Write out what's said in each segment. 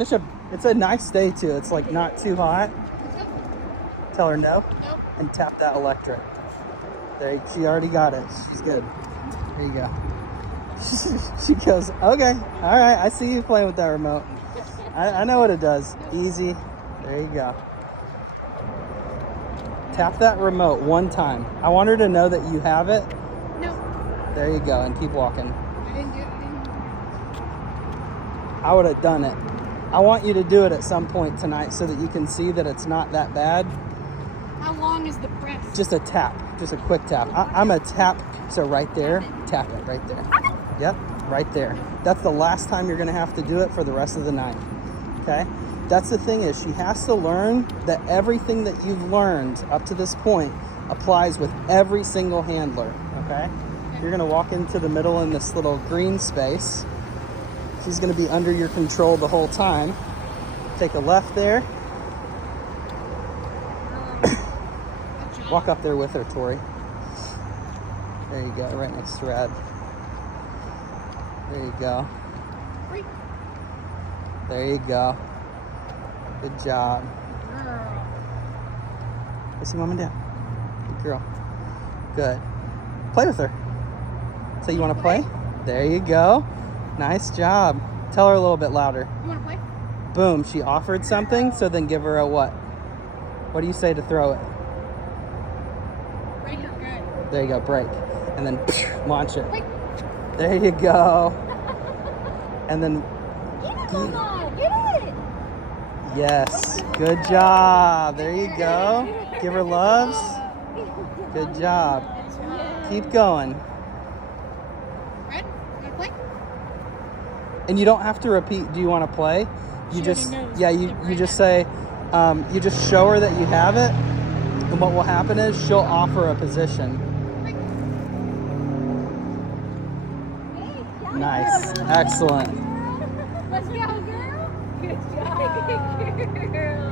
It's a nice day too. It's like not too hot. Tell her no. Nope. And tap that electric. There, she already got it. She's good. There you go. She goes, okay, all right, I see you playing with that remote. I know what it does. Easy. There you go. Tap that remote one time. I want her to know that you have it. No. There you go, and keep walking. I didn't do it. I would have done it. I want you to do it at some point tonight so that you can see that it's not that bad. How long is the press? Just a tap, just a quick tap. I'm a tap, so right there, tap it right there. Yep, right there. That's the last time you're gonna have to do it for the rest of the night, okay? That's the thing is she has to learn that everything that you've learned up to this point applies with every single handler, okay? You're gonna walk into the middle in this little green space. She's gonna be under your control the whole time. Take a left there. Walk up there with her, Tori. There you go, right next to Rad. There you go. There you go. Good job. Go see Mom and Dad. Good girl. Good. Play with her. So you want to play? There you go. Nice job. Tell her a little bit louder. You want to play? Boom. She offered something, so then give her a what? What do you say to throw it? Break or good? There you go, break. And then launch it. Break. There you go. And then, Get it, Mama. Get it. yes, good job. There you go. Give her loves. Good job. Keep going. Red, you want to play? And you don't have to repeat, do you want to play? You She just, already knows. yeah, you just say, you just show her that you have it. And what will happen is she'll offer a position. Nice. Excellent. Let's go, girl. Good job. Girl.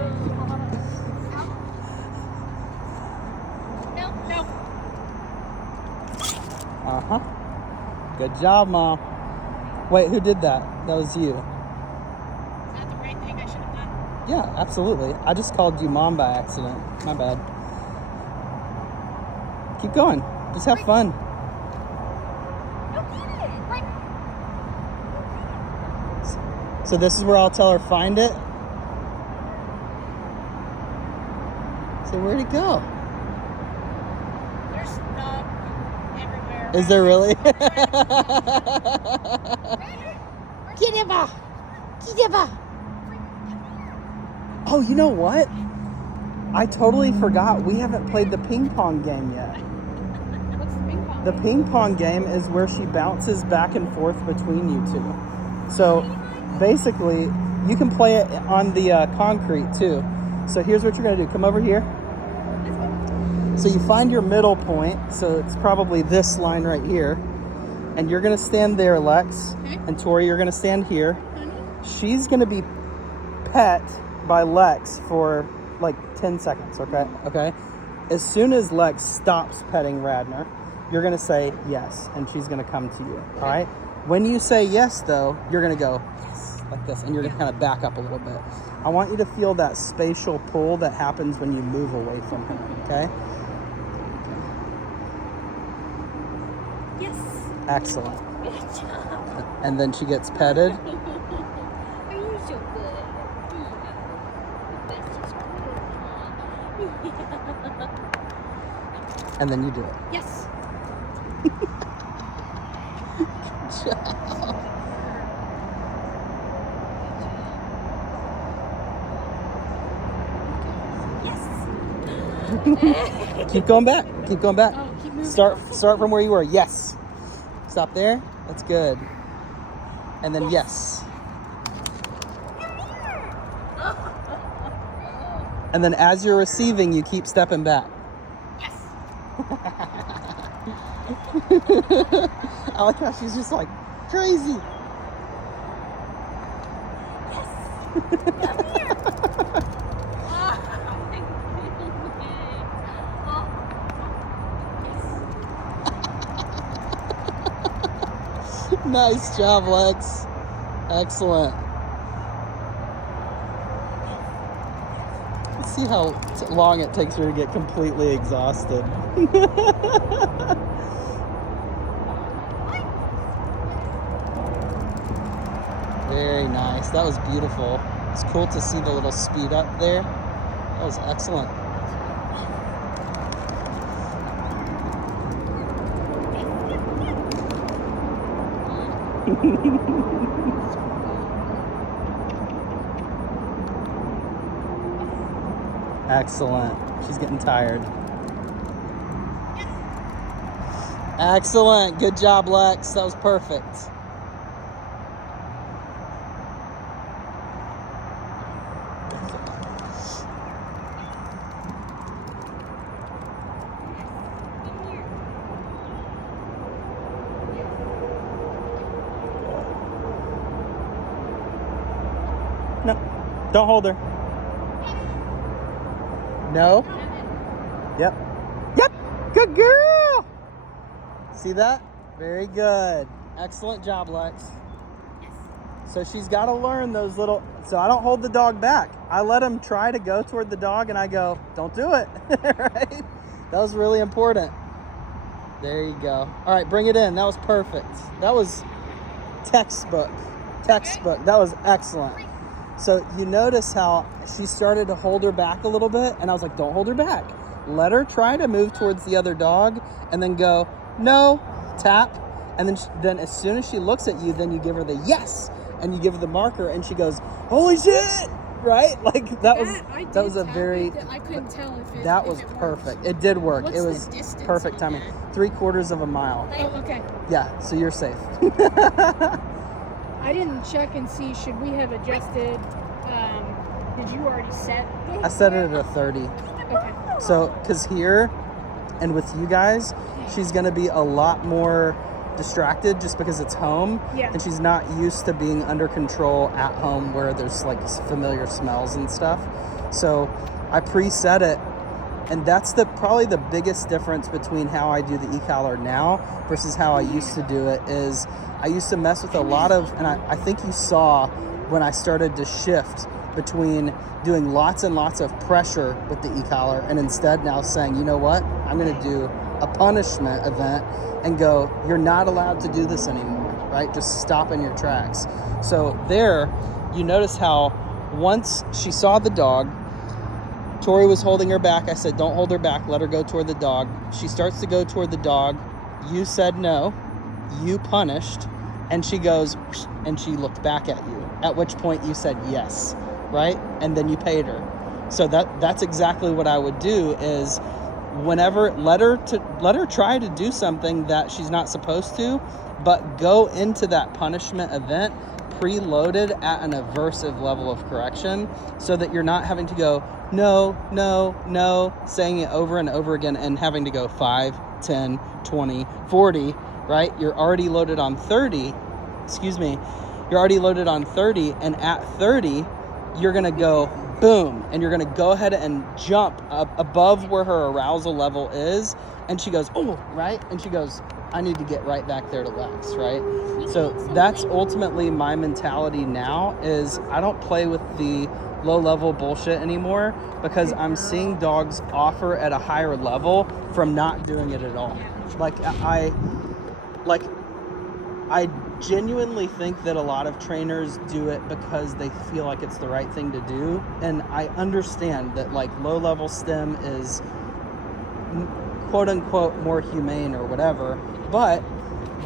No. Uh-huh. Good job, Mom. Wait, who did that? That was you. Is that the right thing I should have done? Yeah, absolutely. I just called you Mom by accident. My bad. Keep going. Just have fun. No, get it. Like, So this is where I'll tell her, find it. So where'd it go? there's stuff everywhere. Is there really? Get it, Ma. Get it, Ma. Oh, you know what? I totally forgot. We haven't played the ping pong game yet. What's the ping pong? The ping pong game is where she bounces back and forth between you two. So basically, you can play it on the concrete too. So here's what you're gonna do. Come over here. So you find your middle point. So it's probably this line right here. And you're gonna stand there, Lex. Okay. And Tori, you're gonna stand here. Honey? She's gonna be pet by Lex for like 10 seconds, okay? Okay. As soon as Lex stops petting Radnor, you're gonna say yes, and she's gonna come to you. All right. When you say yes, though, you're gonna go yes, like this, and you're gonna kind of back up a little bit. I want you to feel that spatial pull that happens when you move away from her. Okay. Yes. Excellent. Good job. And then she gets petted. Are you so good? That's just good. And then you do it. Yes. Keep going back. Keep going back. Oh, keep moving. Start from where you were. Yes. Stop there. That's good. And then yes. And then as you're receiving, you keep stepping back. Yes. I like how she's just like crazy. Come here. Nice job, Lex. Excellent. Let's see how long it takes her to get completely exhausted. Very nice. That was beautiful. It's cool to see the little speed up there. That was excellent. Excellent. She's getting tired. Excellent. Good job, Lex. That was perfect. No, don't hold her. No. Yep. Yep. Good girl. See that? Very good. Excellent job, Lex. So she's got to learn those little, so I don't hold the dog back. I let him try to go toward the dog and I go, don't do it. Right? That was really important. There you go. All right, bring it in. That was perfect. That was textbook. Textbook. That was excellent. So you notice how she started to hold her back a little bit, and I was like, don't hold her back. Let her try to move towards the other dog, and then go, no, tap. And then as soon as she looks at you, then you give her the yes, and you give her the marker, and she goes, holy shit, right? Like that was a very, I couldn't tell if it that was if it perfect. Worked. It did work. What's It was the distance perfect on timing. that? 3/4 of a mile. Oh, okay. Yeah, so you're safe. I didn't check and see, should we have adjusted, did you already set? I set it at a 30. Okay. So, because here and with you guys, she's going to be a lot more distracted just because it's home. Yeah. And she's not used to being under control at home where there's like familiar smells and stuff. So I preset it. And that's probably the biggest difference between how I do the e-collar now versus how I used to do it is I used to mess with a lot of, and I think you saw when I started to shift between doing lots and lots of pressure with the e-collar and instead now saying, you know what, I'm going to do a punishment event and go, you're not allowed to do this anymore, right? Just stop in your tracks. So there, you notice how once she saw the dog, Tori was holding her back. I said, don't hold her back. Let her go toward the dog. She starts to go toward the dog. You said no. You punished. And she goes, and she looked back at you. At which point you said yes, right? And then you paid her. So that's exactly what I would do is whenever, let her try to do something that she's not supposed to, but go into that punishment event preloaded at an aversive level of correction so that you're not having to go, no, no, no, saying it over and over again and having to go 5, 10, 20, 40, right? You're already loaded on 30, you're already loaded on 30, and at 30, you're gonna go boom, and you're gonna go ahead and jump up above where her arousal level is, and she goes, oh, right? And she goes, I need to get right back there to Lex, right? So that's ultimately my mentality now is I don't play with the low-level bullshit anymore because I'm seeing dogs offer at a higher level from not doing it at all. I genuinely think that a lot of trainers do it because they feel like it's the right thing to do. And I understand that like low-level stem is quote unquote more humane or whatever, but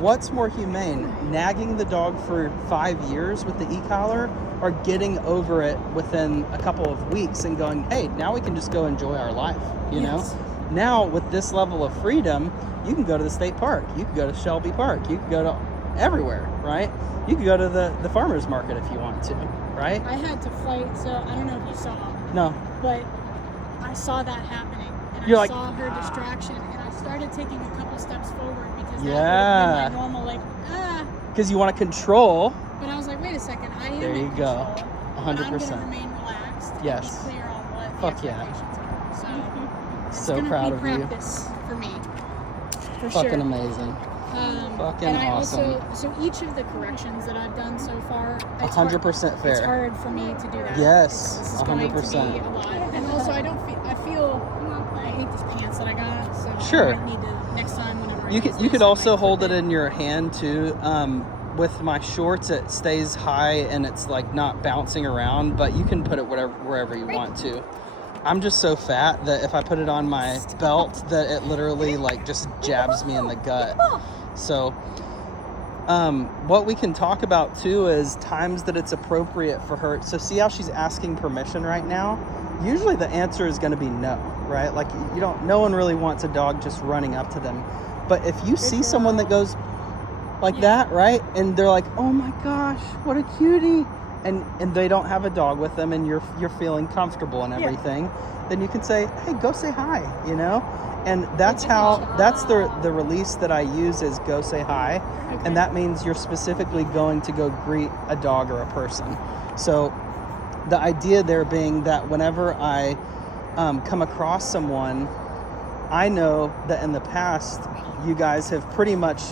what's more humane, nagging the dog for 5 years with the e-collar or getting over it within a couple of weeks and going, hey, now we can just go enjoy our life, you know? Now with this level of freedom, you can go to the state park, you can go to Shelby Park, you can go to everywhere, right? You can go to the farmer's market if you want to, right? I had to fight, so I don't know if you saw. No. But I saw that happening, and You're I like, saw her distraction, and I started taking a couple steps forward because that yeah, would have been my normal, like, because you want to control. But I was like, wait a second, I am There you in go. control, 100%. but I'm going to remain relaxed Yes. and be clear on what Fuck the yeah. expectations are. So, it's So gonna proud be of you. practice for me. For Fucking sure. amazing. Fucking and I awesome. so each of the corrections that I've done so far, 100% fair. It's hard for me to do that. Yes, this is 100%. going to be a lot, and also I hate this pants that I got, so Sure. I might need to next time whenever. You could also hold it in your hand too. With my shorts, it stays high and it's like not bouncing around, but you can put it wherever you want to. I'm just so fat that if I put it on my belt, that it literally like just jabs me in the gut. So, what we can talk about too is times that it's appropriate for her. So see how she's asking permission right now? Usually the answer is going to be no, right? Like no one really wants a dog just running up to them. But if you see someone that goes like that, right? And they're like, oh my gosh, what a cutie. And they don't have a dog with them and you're feeling comfortable and everything, then you can say, hey, go say hi, you know? And that's the release that I use is go say hi. Okay. And that means you're specifically going to go greet a dog or a person. So the idea there being that whenever I come across someone, I know that in the past, you guys have pretty much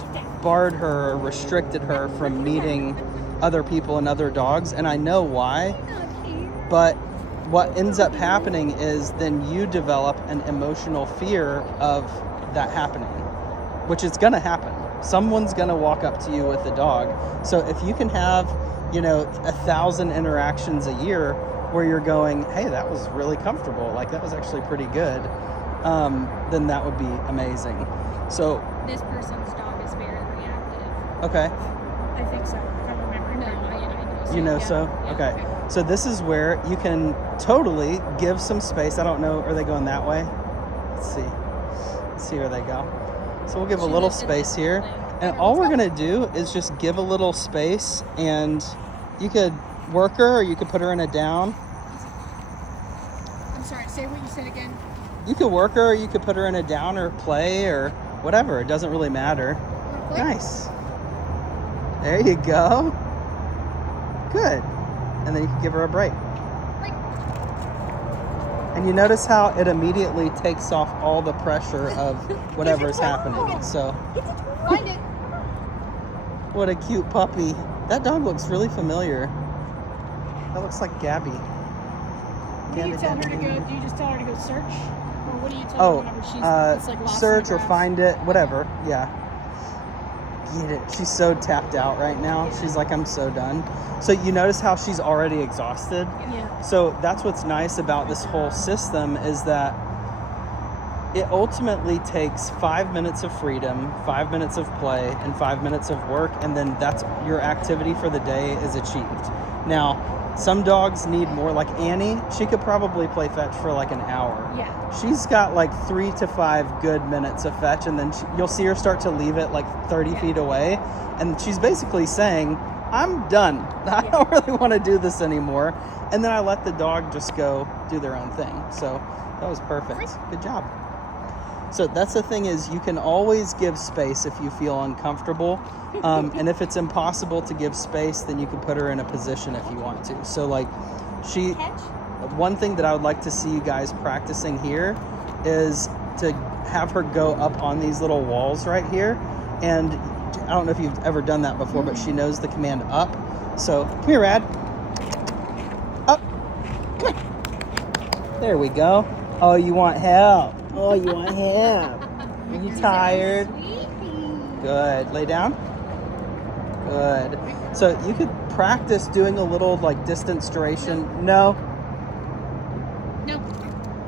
barred her or restricted her from meeting other people and other dogs, and I know why. But what ends up happening is then you develop an emotional fear of that happening, which is going to happen. Someone's going to walk up to you with a dog. So if you can have, 1,000 interactions a year where you're going, hey, that was really comfortable, like that was actually pretty good, then that would be amazing. So this person's dog is very reactive. Okay. I think so. If I remember. No, I know. You know so? Okay. So this is where you can totally give some space. I don't know. Are they going that way? Let's see. Let's see where they go. So we'll give a little space here. And all we're going to do is just give a little space. And you could work her or you could put her in a down. I'm sorry. Say what you said again. You could work her or you could put her in a down or play or whatever. It doesn't really matter. Nice. There you go. Good. And then you can give her a break. And you notice how it immediately takes off all the pressure of whatever is happening. So, Find it. what a cute puppy. That dog looks really familiar. That looks like Gabby. Do you tell her to go? Do you just tell her to go search, or what do you tell her whenever she's it's like lost search in the or grass? find it, whatever. Yeah. Get it. She's so tapped out right now. She's like, I'm so done. So you notice how she's already exhausted? Yeah. So that's what's nice about this whole system is that it ultimately takes 5 minutes of freedom, 5 minutes of play, and 5 minutes of work, and then that's your activity for the day is achieved. Now, some dogs need more, like Annie, she could probably play fetch for like an hour. Yeah. She's got like 3 to 5 good minutes of fetch, and then you'll see her start to leave it like 30 feet away, and she's basically saying, I'm done. I don't really want to do this anymore. And then I let the dog just go do their own thing. So that was perfect. Good job. So that's the thing is you can always give space if you feel uncomfortable. And if it's impossible to give space, then you can put her in a position if you want to. So like one thing that I would like to see you guys practicing here is to have her go up on these little walls right here. And I don't know if you've ever done that before, but she knows the command up. So come here, Rad. Up. Come here. There we go. Oh, you want help. Oh, you want help. Are you tired? Good. Lay down. Good. So you could practice doing a little like distance duration. No.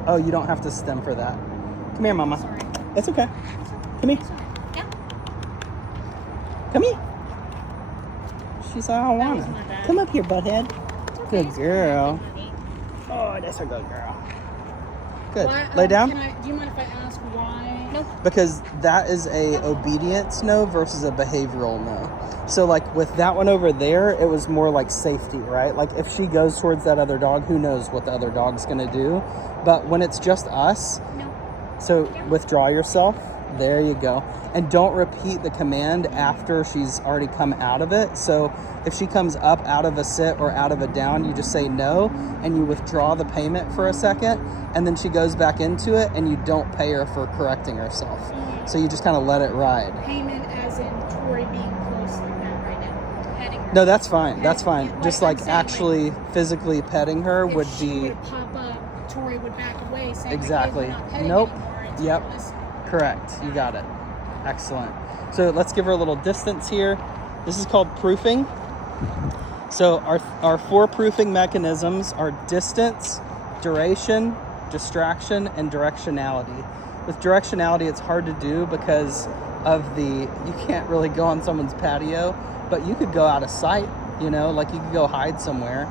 Oh, you don't have to stem for that. Come here, Mama. Sorry. That's okay. Come here. Come here. She said, I don't want to. Come up here, butthead. Good girl. Oh, that's a good girl. Good. Why, Lay down. Do you mind if I ask why? No. Because that is a obedience no versus a behavioral no. So like with that one over there, it was more like safety, right? Like if she goes towards that other dog, who knows what the other dog's going to do. But when it's just us, so withdraw yourself. There you go. And don't repeat the command after she's already come out of it. So if she comes up out of a sit or out of a down, you just say no and you withdraw the payment for a second, and then she goes back into it and you don't pay her for correcting herself. So you just kind of let it ride. Payment as in Tori being close like that right now. Petting her. No, that's fine. That's fine. Like, Just I'm like saying, actually physically petting her if would she be would pop up, Tori would back away saying exactly. like, hey, we're not petting Nope. anymore until Yep. you listen. Correct. You got it. Excellent. So let's give her a little distance here. This is called proofing. So our 4 proofing mechanisms are distance, duration, distraction, and directionality. With directionality, it's hard to do because of you can't really go on someone's patio, but you could go out of sight, you know, like you could go hide somewhere.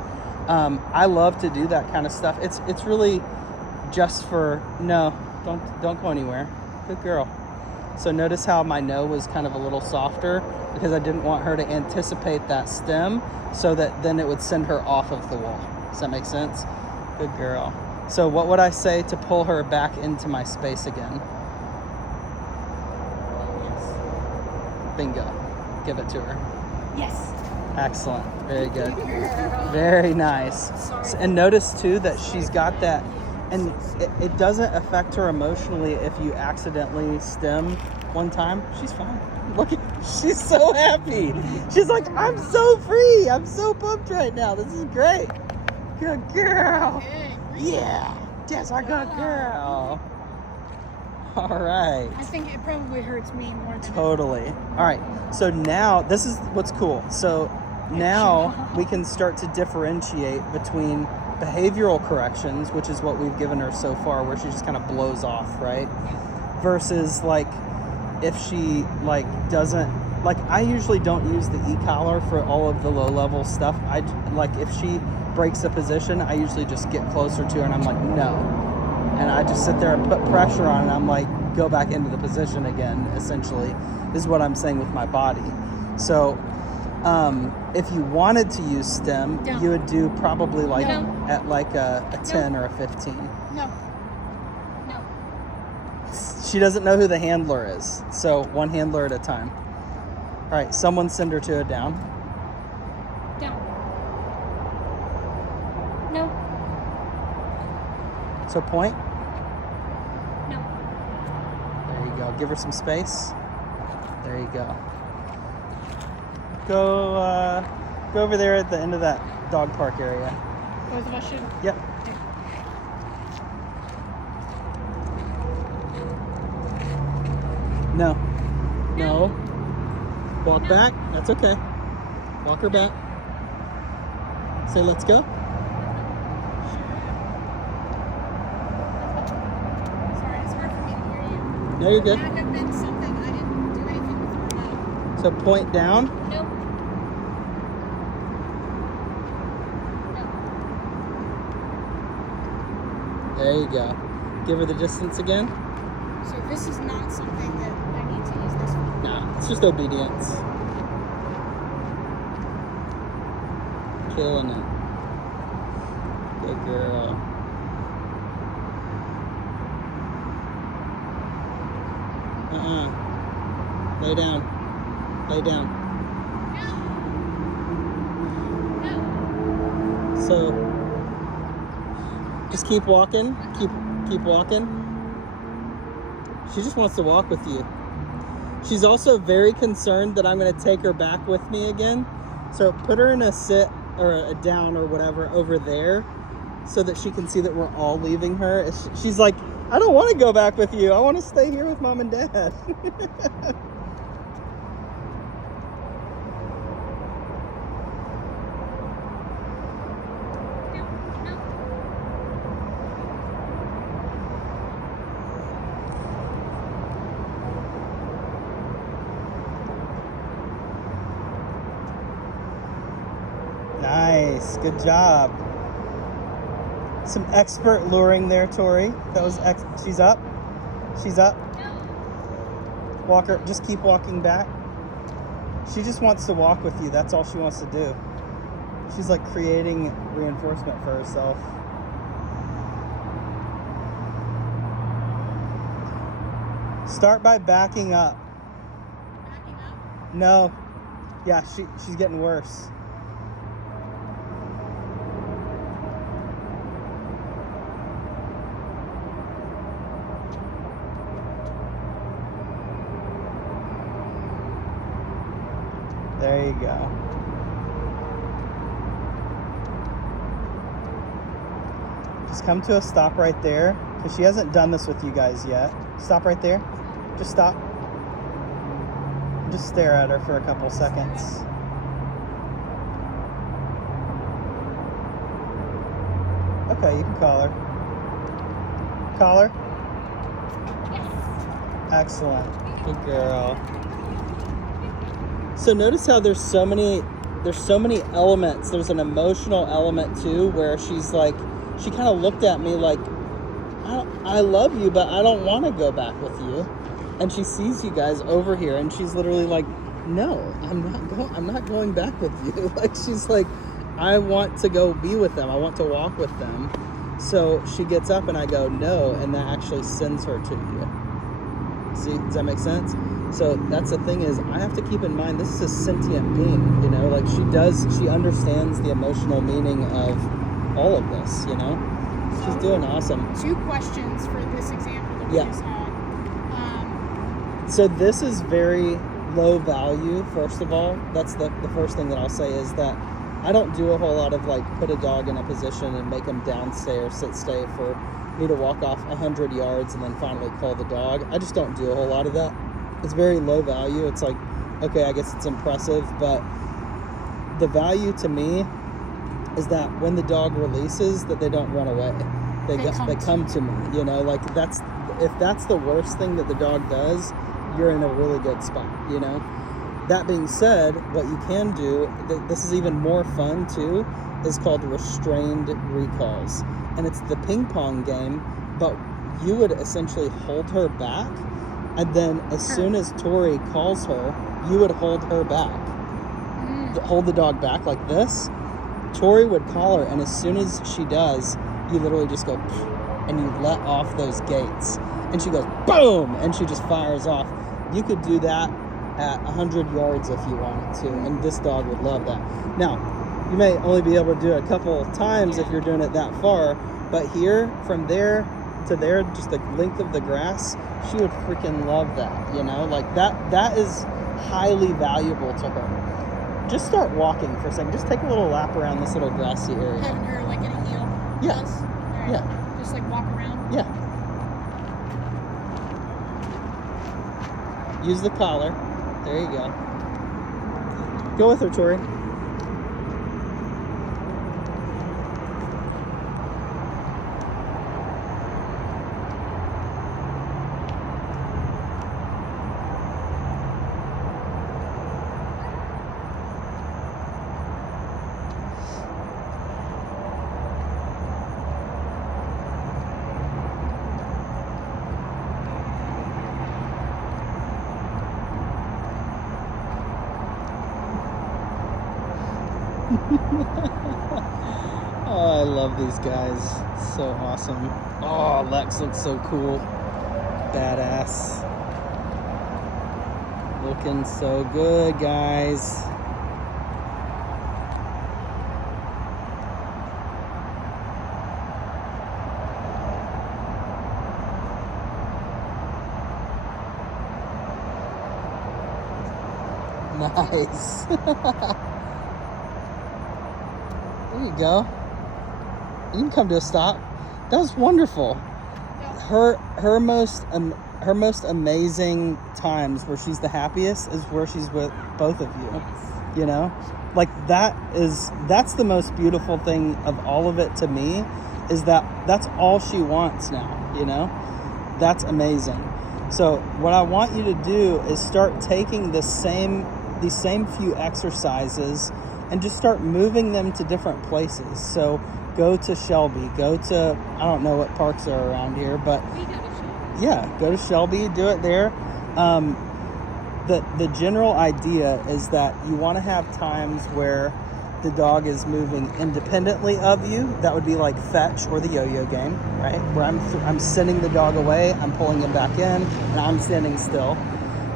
I love to do that kind of stuff. It's really just for, no, don't go anywhere. Good girl. So notice how my no was kind of a little softer because I didn't want her to anticipate that stem so that then it would send her off of the wall. Does that make sense? Good girl. So what would I say to pull her back into my space again? Bingo. Give it to her. Yes. Excellent. Very good. Very nice. And notice too that she's got that, and it doesn't affect her emotionally if you accidentally stem one time. She's fine. Look at, she's so happy. She's like, I'm so free. I'm so pumped right now. This is great. Good girl. Yeah. Yes, our good girl. All right. I think it probably hurts me more than Totally. All right. So now this is what's cool. So now we can start to differentiate between behavioral corrections, which is what we've given her so far, where she just kind of blows off, right? Versus like if she like doesn't, like I usually don't use the e-collar for all of the low level stuff. I like if she breaks a position, I usually just get closer to her and I'm like, no. And I just sit there and put pressure on and I'm like, go back into the position again, essentially, is what I'm saying with my body. So if you wanted to use stem, Don't. you would do probably like No. at like a 10 or a 15. No. No. She doesn't know who the handler is. So one handler at a time. All right, someone send her to a down. Down. No. So point. No. There you go. Give her some space. There you go. Go over there at the end of that dog park area. Both of us should. Yep. No. No. Walk back. That's okay. Walk her back. Say, let's go. Sorry, it's hard for me to hear you. No, you're good. That could have been something. I didn't do anything with her mouth. So point down. Nope. There you go. Give her the distance again. So this is not something that I need to use this for. No, it's just obedience. Killing it. Good girl. Lay down. Lay down. No. So just keep walking. Keep walking. She just wants to walk with you. She's also very concerned that I'm going to take her back with me again. So put her in a sit or a down or whatever over there so that she can see that we're all leaving her. She's like, I don't want to go back with you. I want to stay here with mom and dad. Nice, good job. Some expert luring there, Tori. That was she's up. She's up. Walk her. Just keep walking back. She just wants to walk with you. That's all she wants to do. She's like creating reinforcement for herself. Start by backing up. Backing up? No. Yeah, she's getting worse. There you go. Just come to a stop right there, because she hasn't done this with you guys yet. Stop right there. Just stop. Just stare at her for a couple seconds. Okay, you can call her. Call her. Excellent. Good girl. So notice how there's so many elements. There's an emotional element too, where she's like, she kind of looked at me like, I love you, but I don't want to go back with you. And she sees you guys over here, and she's literally like, no, I'm not going back with you. Like, she's like, I want to go be with them. I want to walk with them. So she gets up and I go, no, and that actually sends her to you. See, does that make sense? So that's the thing, is I have to keep in mind, this is a sentient being, you know, like she understands the emotional meaning of all of this, you know? She's doing awesome. 2 questions for this example that we just had. So this is very low value, first of all. That's the first thing that I'll say, is that I don't do a whole lot of like put a dog in a position and make them downstay or sit stay for me to walk off 100 yards and then finally call the dog. I just don't do a whole lot of that. It's very low value. It's like, okay, I guess it's impressive, but the value to me is that when the dog releases, that they don't run away. They come to me, you know, like if that's the worst thing that the dog does, you're in a really good spot, you know. That being said, what you can do, this is even more fun too, is called restrained recalls. And it's the ping pong game, but you would essentially hold her back, and then as soon as Tori calls her, you would hold her back. Hold the dog back like this. Tori would call her, and as soon as she does, you literally just go, and you let off those gates. And she goes, boom, and she just fires off. You could do that at 100 yards if you wanted to, and this dog would love that. Now, you may only be able to do it a couple times if you're doing it that far, but here, from there to there, just the length of the grass, she would freaking love that, you know? Like, that is highly valuable to her. Just start walking for a second. Just take a little lap around this little grassy area. Having her like in a heel. Yeah. Right. Yeah. Just like walk around. Yeah. Use the collar. There you go. Go with her, Tori. Oh, I love these guys. So awesome. Oh, Lex looks so cool. Badass. Looking so good, guys. Nice. There you go. You can come to a stop. That was wonderful. Her most amazing times where she's the happiest is where she's with both of you. You know, like that's the most beautiful thing of all of it to me, is that's all she wants now. You know, that's amazing. So what I want you to do is start taking these same few exercises and just start moving them to different places. So go to Shelby, I don't know what parks are around here, but We go to Shelby. yeah, go to Shelby, do it there. The general idea is that you want to have times where the dog is moving independently of you. That would be like fetch or the yo-yo game, right? Where I'm sending the dog away, I'm pulling him back in, and I'm standing still.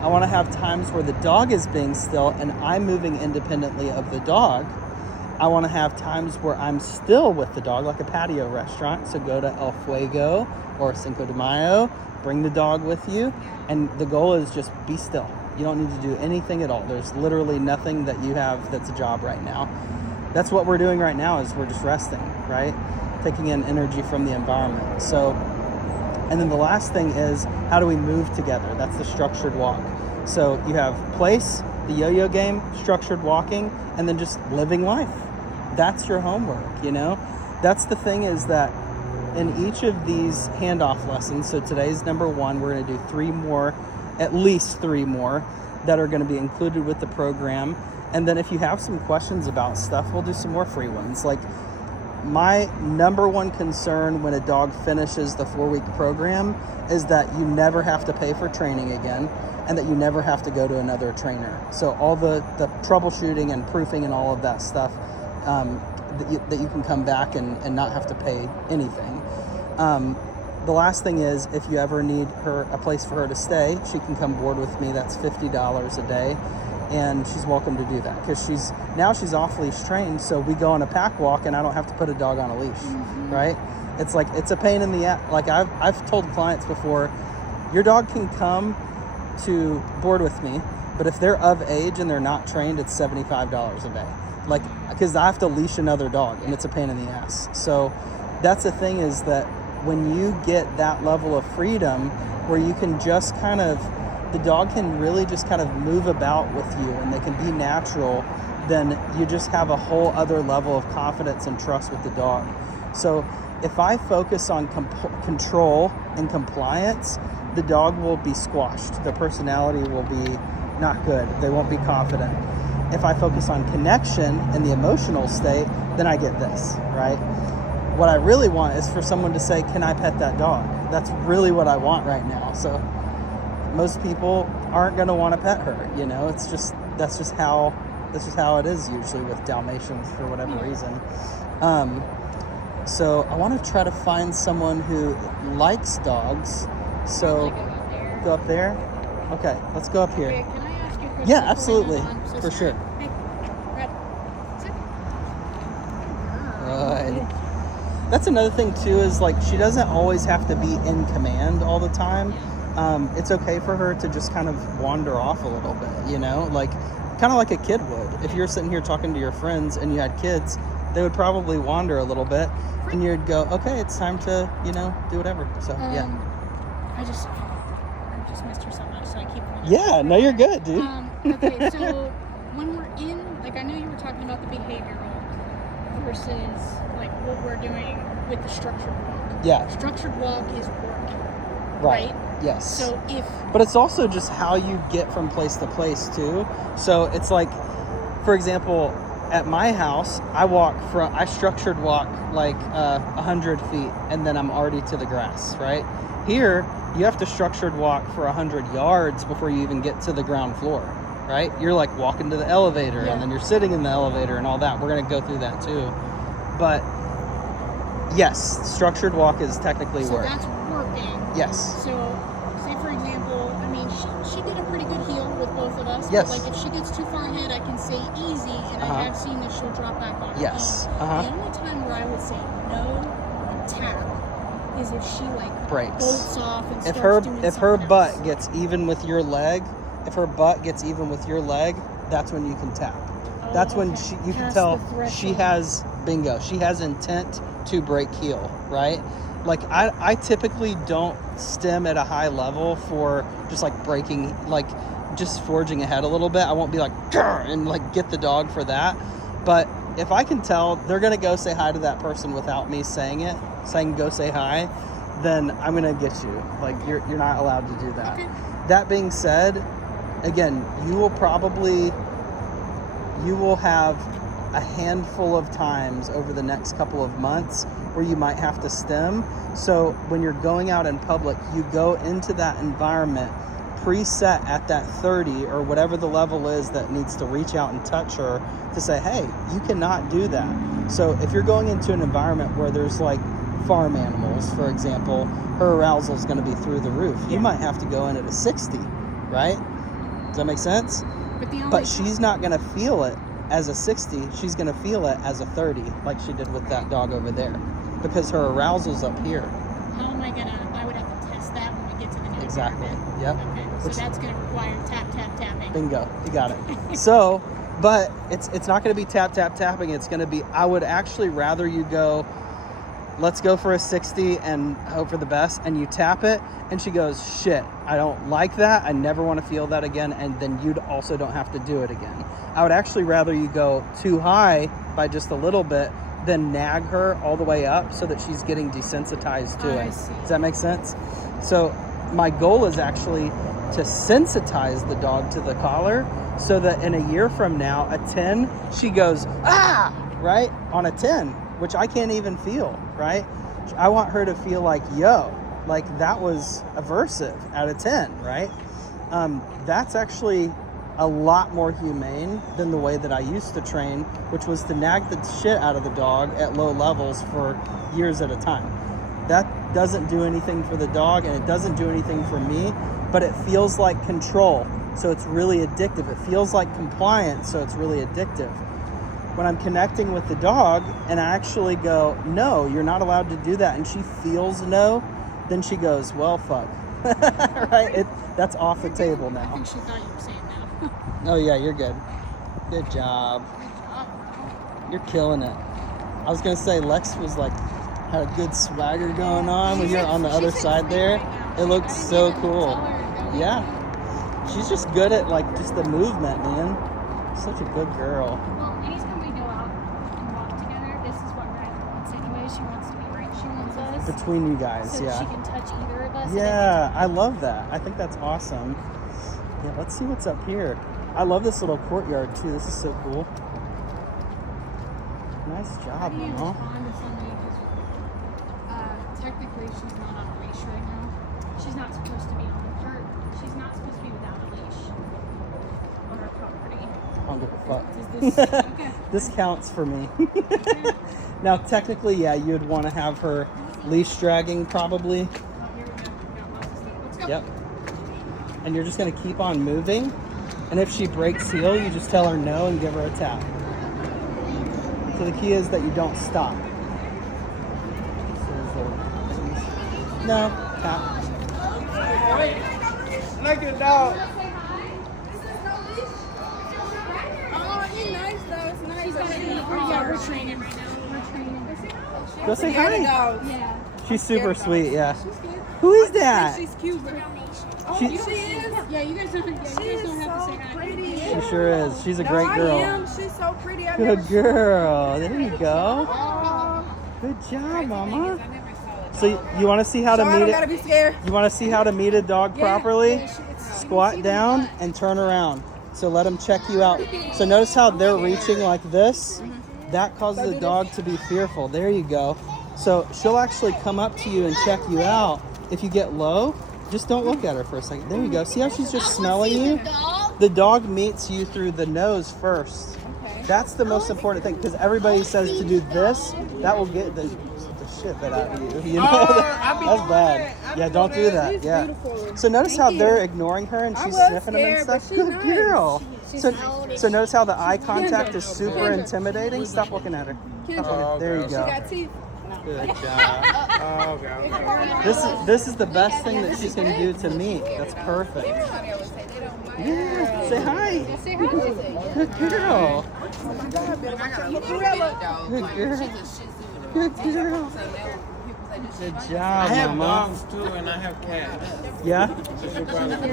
I want to have times where the dog is being still and I'm moving independently of the dog. I want to have times where I'm still with the dog, like a patio restaurant. So go to El Fuego or Cinco de Mayo, bring the dog with you, and the goal is just be still. You don't need to do anything at all. There's literally nothing that you have that's a job right now. That's what we're doing right now, is we're just resting, right? Taking in energy from the environment. So, and then the last thing is, how do we move together? That's the structured walk. So you have place, the yo-yo game, structured walking, and then just living life. That's your homework, you know? That's the thing, is that in each of these handoff lessons, so today's number 1, we're going to do 3 more, at least 3 more, that are going to be included with the program. And then if you have some questions about stuff, we'll do some more free ones. Like, my number 1 concern when a dog finishes the 4-week program is that you never have to pay for training again, and that you never have to go to another trainer. So all the troubleshooting and proofing and all of that stuff, that you can come back and not have to pay anything. The last thing is, if you ever need a place for her to stay, she can come board with me. That's $50 a day. And she's welcome to do that, because she's off leash trained, so we go on a pack walk and I don't have to put a dog on a leash, right? It's like, it's a pain in the ass. Like, I've told clients before, your dog can come to board with me, but if they're of age and they're not trained, it's $75 a day. Like, because I have to leash another dog, and it's a pain in the ass. So that's the thing, is that when you get that level of freedom where you can just kind of, the dog can really just kind of move about with you and they can be natural, then you just have a whole other level of confidence and trust with the dog. So if I focus on control and compliance, the dog will be squashed. Their personality will be not good. They won't be confident. If I focus on connection and the emotional state, then I get this, right? What I really want is for someone to say, can I pet that dog? That's really what I want right now. So most people aren't going to want to pet her, you know? That's just how it is usually with Dalmatians for whatever reason. So I want to try to find someone who likes dogs. So go up there. Okay, let's go up here. Okay, can I ask you a question? Yeah, absolutely, So for sorry. sure. Hey, Red, sit. Good. That's another thing too, is like, she doesn't always have to be in command all the time. It's okay for her to just kind of wander off a little bit, you know, like kind of like a kid would. If you're sitting here talking to your friends and you had kids, they would probably wander a little bit, and you'd go, okay, it's time to, you know, do whatever. So yeah. I just missed her so much, so I keep running. Yeah, no, you're good, dude. Okay, so when we're in, like, I know you were talking about the behavioral versus like what we're doing with the structured walk. Yeah. Structured walk is work, Right. right? Yes. So But it's also just how you get from place to place too. So it's like, for example, at my house, I structured walk like 100 feet, and then I'm already to the grass, right? Here, you have to structured walk for 100 yards before you even get to the ground floor, right? You're like walking to the elevator, and then you're sitting in the elevator and all that. We're going to go through that too. But yes, structured walk is technically so work. that's working. Yes. So, say for example, I mean, she did a pretty good heel with both of us. Yes. But like, if she gets too far ahead, I can say easy, and I have seen that she'll drop back on her Yes. own. The only time where I would say no and tap is if she like Breaks. bolts off and If starts doing her something butt else. gets even with your leg, that's when you can tap. That's when okay. you can Past tell the she threshold. she has intent to break heel, right? Like I typically don't stem at a high level for just like breaking, like just forging ahead a little bit. I won't be like "Grr," and like get the dog for that. But if I can tell they're gonna go say hi to that person without me saying go say hi, then I'm gonna get you. Like you're not allowed to do that. Okay. That being said, again, you will have a handful of times over the next couple of months where you might have to stem. So when you're going out in public, you go into that environment preset at that 30 or whatever the level is that needs to reach out and touch her to say, hey, you cannot do that. So if you're going into an environment where there's like farm animals, for example, her arousal is going to be through the roof. You might have to go in at a 60, right? Does that make sense? But she's not going to feel it as a 60. She's going to feel it as a 30, like she did with that dog over there, because her arousal's up here. How am I gonna? I would have to test that when we get to the next Exactly. environment. Yep. Okay, so Which- that's going to require tapping. Bingo. You got it. So, but it's not going to be tapping. It's going to be, I would actually rather you go, let's go for a 60 and hope for the best, and you tap it and she goes, shit, I don't like that, I never want to feel that again, and then you also don't have to do it again. I would actually rather you go too high by just a little bit than nag her all the way up so that she's getting desensitized to I it. see. Does that make sense? So my goal is actually to sensitize the dog to the collar so that in a year from now, a 10, she goes, ah, right? On a 10, which I can't even feel, right? I want her to feel like, yo, like that was aversive at a 10, right? That's actually a lot more humane than the way that I used to train, which was to nag the shit out of the dog at low levels for years at a time. That doesn't do anything for the dog and it doesn't do anything for me, but it feels like control, so it's really addictive. It feels like compliance, so it's really addictive. When I'm connecting with the dog and I actually go, no, you're not allowed to do that, and she feels no, then she goes, well, fuck. Right? That's off the table I now. think she thought you were saying no. Oh yeah, you're good. Good job. You're killing it. I was gonna say Lex was like, had a good swagger going on when you're on the other side there. It looked so cool. Yeah. She's just good at like just the movement, man. Such a good girl. Well, anytime we go out and walk together, this is what Radnor wants anyway. She wants to be right. She wants us. Between you guys, So yeah. she can touch either of us. and Yeah, I love that. I think that's awesome. Yeah, let's see what's up here. I love this little courtyard too. This is so cool. Nice How job, do you Mama. respond to somebody because technically she's not on a leash right now? She's not supposed to be on her. She's not supposed to be without a leash on her property. I don't give a fuck. Does this okay? This counts for me. Now, technically, yeah, you'd want to have her leash dragging probably. Oh, here we go. Let's go. Yep. And you're just going to keep on moving. And if she breaks heel, you just tell her no and give her a tap. So the key is that you don't stop. No, tap. Like your dog. Oh, he's nice though. It's nice. She's got Yeah, we're training right now. We're training. Go say hi. Yeah. She's super sweet, yeah. Who is that? She's cute. Oh, She- you don't, yeah, you guys don't, you guys don't have to say hi. pretty. She sure is. She's a great girl. She's so pretty. I Good girl. There you go. Good job, Mama. So you want to see how to meet gotta it? be scared. You want to see how to meet a dog properly? Yeah, it's- Squat down and turn around. So let them check you out. So notice how they're reaching like this? That causes the dog to be fearful. There you go. So she'll actually come up to you and check you out. If you get low, just don't look at her for a second. There you go. See how she's just smelling you? The dog meets you through the nose first. That's the most important thing, because everybody says to do this. That will get the shit that out of you. You know, that's bad. Yeah, don't do that. Yeah. So notice how they're ignoring her and she's sniffing them and stuff. Good girl. So notice how the eye contact is super intimidating. Stop looking at her. Stop looking. There you go. Good job. Oh, okay. This is the best thing that she can do to me. That's perfect. Yeah. Say hi. Say hi. Good girl. Good girl. Good girl. Good I job, have Mama. dogs too, and I have cats. Yeah? So she probably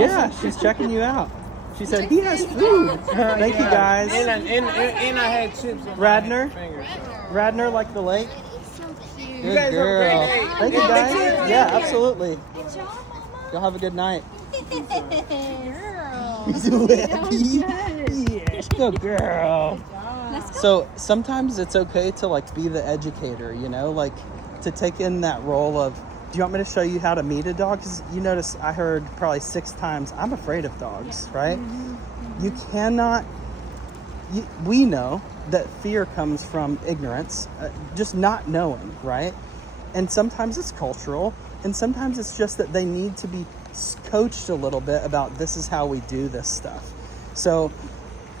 Yeah, she's checking you out. She said, he has food. Thank you, guys. And I had chips on Radnor? my fingers. Radnor, like the lake? Good guys have a girl. great day. Thank you, guys. Yeah. Yeah, absolutely. Good job, Mama. Y'all have a good night. Girl. So happy. Yes, good girl. So sometimes it's okay to like be the educator, you know, like to take in that role of, do you want me to show you how to meet a dog? Because you notice I heard probably 6 times, I'm afraid of dogs, right? You cannot, we know that fear comes from ignorance, just not knowing, right? And sometimes it's cultural, and sometimes it's just that they need to be coached a little bit about this is how we do this stuff. So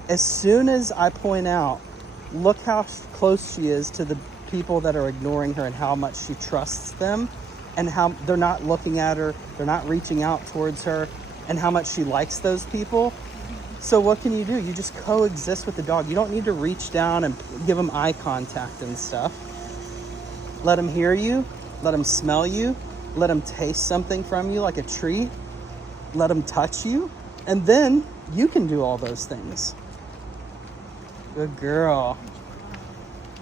as soon as I point out, look how close she is to the people that are ignoring her and how much she trusts them, and how they're not looking at her, they're not reaching out towards her, and how much she likes those people. So what can you do? You just coexist with the dog. You don't need to reach down and give them eye contact and stuff. Let them hear you, let them smell you, let them taste something from you like a treat, let them touch you, and then you can do all those things. Good girl.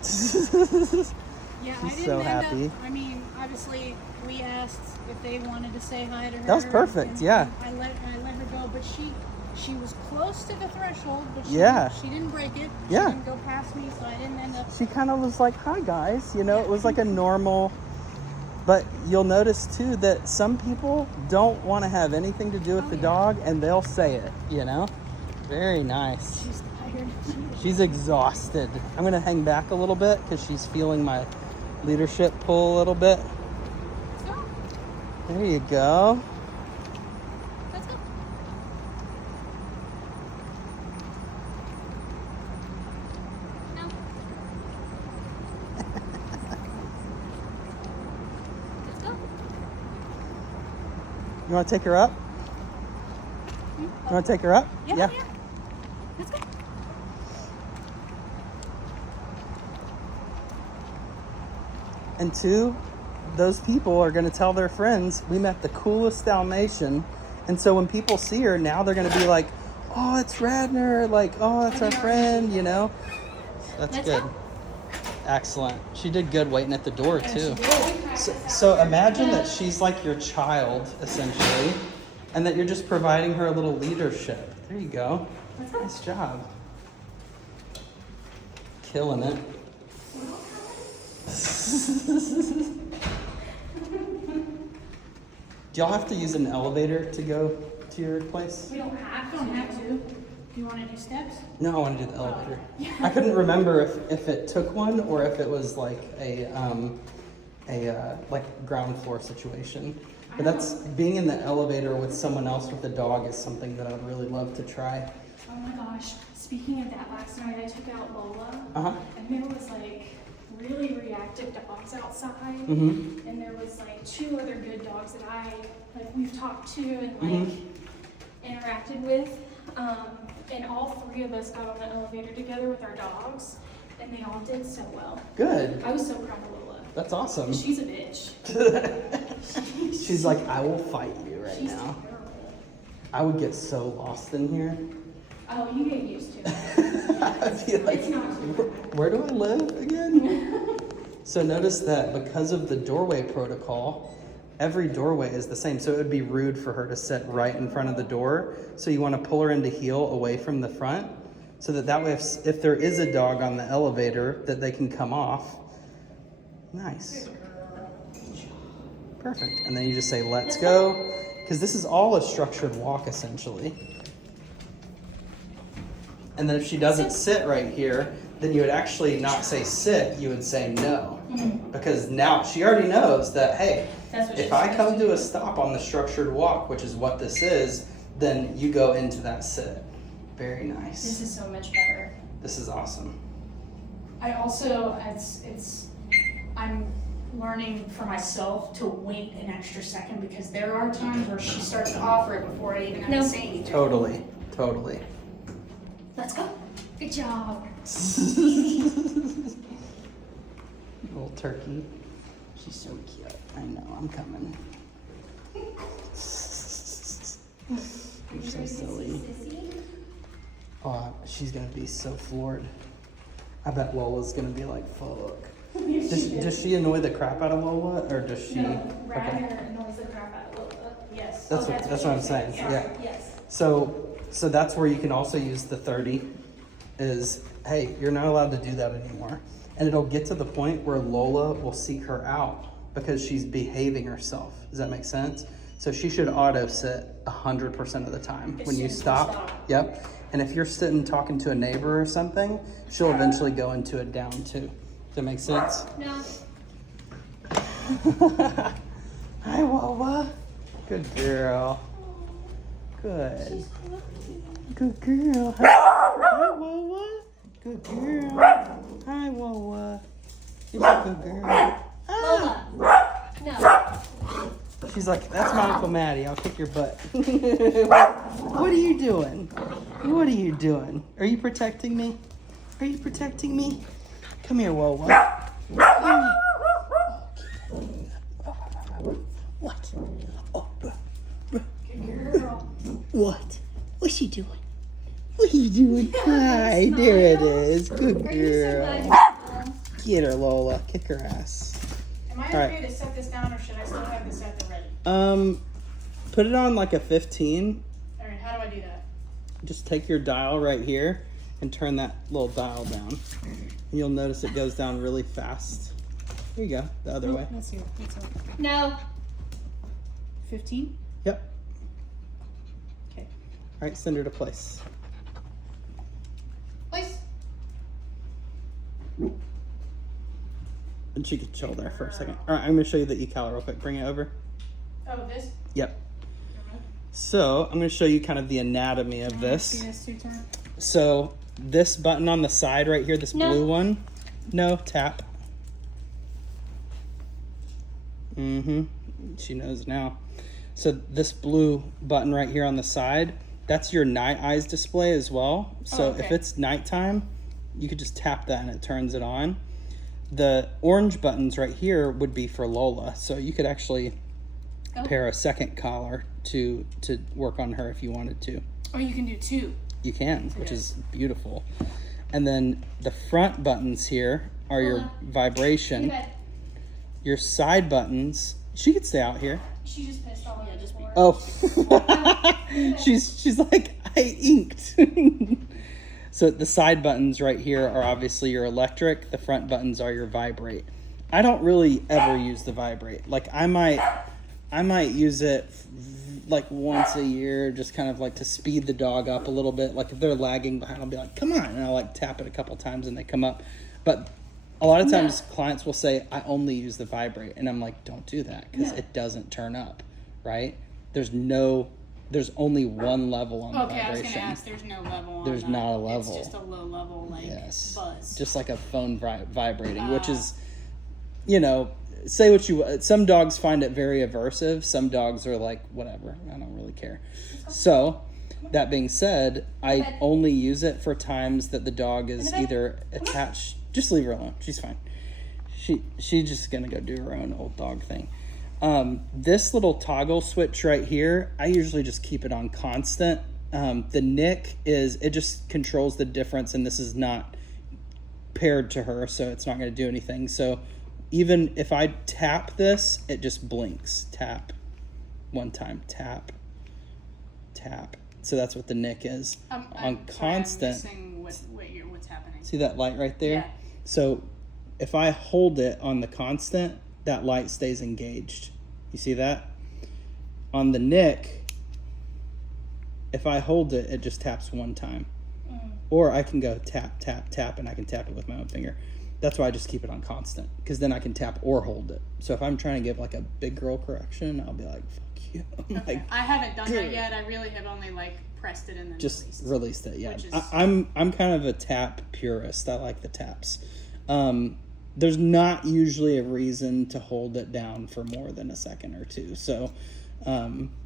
Yeah, She's I didn't so end happy. up, I mean, obviously, we asked if they wanted to say hi to her. That was perfect, and yeah. I let her go, but she was close to the threshold, but she didn't break it. Yeah. She didn't go past me, so I didn't end up. She kind of was like, hi guys, you know, it was like a normal, but you'll notice too that some people don't want to have anything to do with the dog and they'll say it, you know? Very nice. She's tired. She's exhausted. I'm gonna hang back a little bit because she's feeling my leadership pull a little bit. Let's go. There you go. Let's go. No. Let's go. You wanna take her up? You wanna take her up? Yeah. Let's go. And two, those people are going to tell their friends, we met the coolest Dalmatian. And so when people see her, now they're going to be like, oh, it's Radnor. Like, oh, that's our friend, you know? That's Let's good. go. Excellent. She did good waiting at the door, too. So imagine that she's like your child, essentially, and that you're just providing her a little leadership. There you go. Nice job. Killing it. Do y'all have to use an elevator to go to your place? We don't have to. Do you want to do steps? No, I want to do the elevator. I couldn't remember if it took one or if it was like a like ground floor situation. But that's being in the elevator with someone else with a dog is something that I'd really love to try. Oh my gosh, speaking of that, last night I took out Lola, Uh-huh. and there was like really reactive dogs outside, Mm-hmm. and there was like 2 other good dogs that we've talked to and interacted with, and all 3 of us got on the elevator together with our dogs, and they all did so well. Good. I was so proud of Lola. That's awesome. She's a bitch. She's like, I will fight you right She's now. terrible. I would get so lost in here. Oh, you get used to it. I'd be like, It's not- where do I live again? So notice that because of the doorway protocol, every doorway is the same. So it would be rude for her to sit right in front of the door. So you want to pull her into heel away from the front so that way if there is a dog on the elevator that they can come off. Nice. Perfect. And then you just say, let's go. Because this is all a structured walk essentially. And then if she doesn't sit right here, then you would actually not say sit, you would say no. Because now she already knows that, hey, if I come to a stop on the structured walk, which is what this is, then you go into that sit. Very nice. This is so much better. This is awesome. I also, I'm learning for myself to wait an extra second because there are times where she starts to offer it before I even have to say anything. Totally. Let's go. Good job. Little turkey. She's so cute. I know, I'm coming. You're so silly. Oh, she's gonna be so floored. I bet Lola's gonna be like, fuck. Does she annoy the crap out of Lola, or does she? Radnor annoys the crap out of Lola. Yes. That's what I'm saying. Yeah. Yes. So that's where you can also use the 30 is, hey, you're not allowed to do that anymore. And it'll get to the point where Lola will seek her out because she's behaving herself. Does that make sense? So she should auto sit 100% of the time. When you stop. Yep. And if you're sitting talking to a neighbor or something, she'll eventually go into it down too. Does that make sense? No. Hi, Wawa. Good girl. Good. Good girl. Hi, Wawa. Good girl. Hi, Wawa. You're a good girl. Lola. No. She's like, that's my Uncle Maddie. I'll kick your butt. What are you doing? What are you doing? Are you protecting me? Are you protecting me? Come here, Whoa. What? Oh, what? What's she doing? What are you doing? Hi, there it is. Good girl. Get her, Lola. Kick her ass. Am I All right. okay to set this down, or should I still have this at the ready? Put it on like a 15. All right, how do I do that? Just take your dial right here and turn that little dial down. And you'll notice it goes down really fast. Here you go, the other way. Let's see. No. 15? Yep. Okay. All right, send her to place. Place. And she could chill there for a second. All right, I'm gonna show you the e-collar real quick. Bring it over. Oh, this? Yep. So I'm gonna show you kind of the anatomy of this. So this button on the side right here, this No. blue one, no, tap. She knows now. So this blue button right here on the side, that's your night eyes display as well. So if it's nighttime, you could just tap that and it turns it on. The orange buttons right here would be for Lola. So you could actually pair a second collar to work on her if you wanted to. Or you can do 2. You can, which is beautiful. And then the front buttons here are your vibration. Your side buttons, she could stay out here. She just pissed all over the floor. Oh, she's like, I inked. So the side buttons right here are obviously your electric. The front buttons are your vibrate. I don't really ever use the vibrate. Like I might use it like once a year, just kind of like to speed the dog up a little bit. Like if they're lagging behind, I'll be like, come on. And I'll like tap it a couple times and they come up. But a lot of times clients will say, I only use the vibrate. And I'm like, don't do that because it doesn't turn up, right? There's only one level on the Okay, I was vibration. gonna ask. There's no level on There's that. not a level. It's just a low level, like, buzz. Just like a phone vibrating, which is, you know, say what you, some dogs find it very aversive. Some dogs are like, whatever, I don't really care. So that being said, I only use it for times that the dog is either attached. Just leave her alone. She's fine. She's just gonna go do her own old dog thing. This little toggle switch right here, I usually just keep it on constant. The nick it just controls the difference, and this is not paired to her, so it's not going to do anything. So even if I tap this, it just blinks. Tap one time, tap. So that's what the nick is. On constant. I'm missing what's happening. See that light right there? Yeah. So if I hold it on the constant, that light stays engaged. You see that? On the nick, if I hold it, it just taps one time. Or I can go tap, tap, tap, and I can tap it with my own finger. That's why I just keep it on constant, because then I can tap or hold it. So if I'm trying to give like a big girl correction, I'll be like, fuck you. Like, I haven't done that yet. I really have only like pressed it and then just released it. Yeah, Which is- I'm kind of a tap purist. I like the taps. There's not usually a reason to hold it down for more than a second or two. So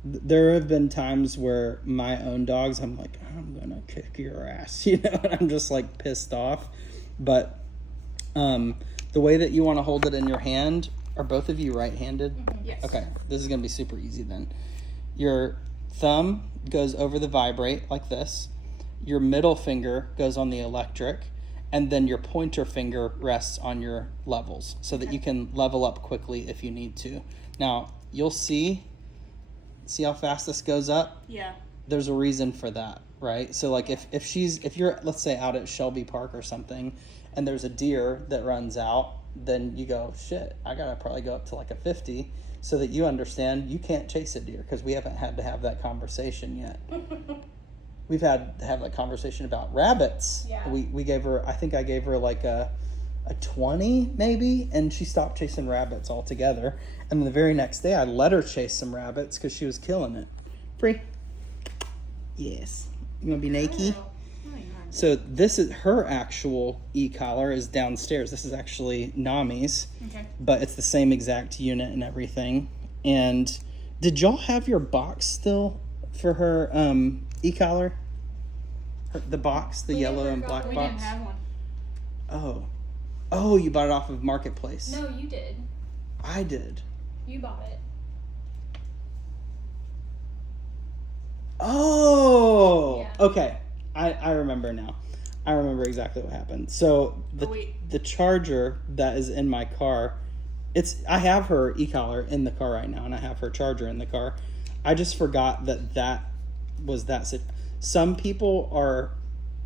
there have been times where my own dogs, I'm like, I'm gonna kick your ass, you know, and I'm just like pissed off. But the way that you want to hold it in your hand, are both of you right-handed? Yes. Okay, this is gonna be super easy then. Your thumb goes over the vibrate like this. Your middle finger goes on the electric, and then your pointer finger rests on your levels so that you can level up quickly if you need to. Now, you'll see how fast this goes up? Yeah. There's a reason for that, right? So like if you're, let's say, out at Shelby Park or something, and there's a deer that runs out, then you go, shit, I gotta probably go up to like a 50 so that you understand you can't chase a deer, because we haven't had to have that conversation yet. We've had to have that conversation about rabbits. Yeah. We gave her, I think I gave her like a 20 maybe, and she stopped chasing rabbits altogether. And then the very next day I let her chase some rabbits because she was killing it. Free? Yes. You want to be naked? So this is her actual e-collar is downstairs. This is actually Nami's, Okay. but it's the same exact unit and everything. And Did y'all have your box still for her e-collar? The box, the yellow and black We box? didn't have one. Oh. Oh, you bought it off of Marketplace. No, you did. I did. You bought it. Oh, Yeah. okay. I remember now. I remember exactly what happened. So the charger that is in my car, I have her e-collar in the car right now, and I have her charger in the car. I just forgot that was that. Some people are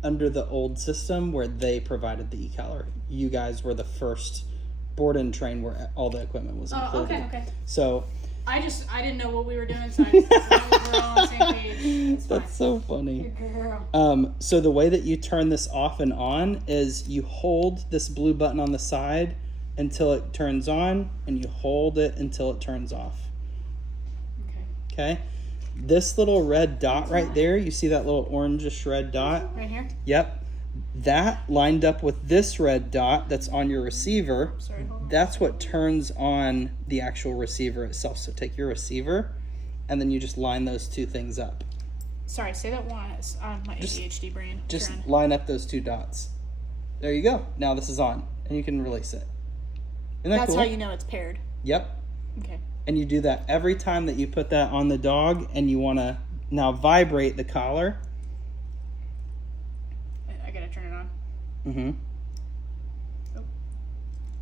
under the old system where they provided the e-collar. You guys were the first board and train where all the equipment was included. Okay. So I didn't know what we were doing, so I just we're all on the same page. It's fine. that's so funny. Girl. So the way that you turn this off and on is you hold this blue button on the side until it turns on, and you hold it until it turns off. Okay? This little red dot right there, you see that little orangish red dot? Right here? Yep. That lined up with this red dot that's on your receiver, Sorry, hold on. that's what turns on the actual receiver itself. So take your receiver, and then you just line those two things up. Sorry, say that once. My ADHD brain. Just Trying. line up those two dots. There you go. Now this is on, and you can release it. Isn't that That's cool? how you know it's paired. Yep. Okay. And you do that every time that you put that on the dog, and you want to now vibrate the collar. I gotta turn it on. Mm-hmm.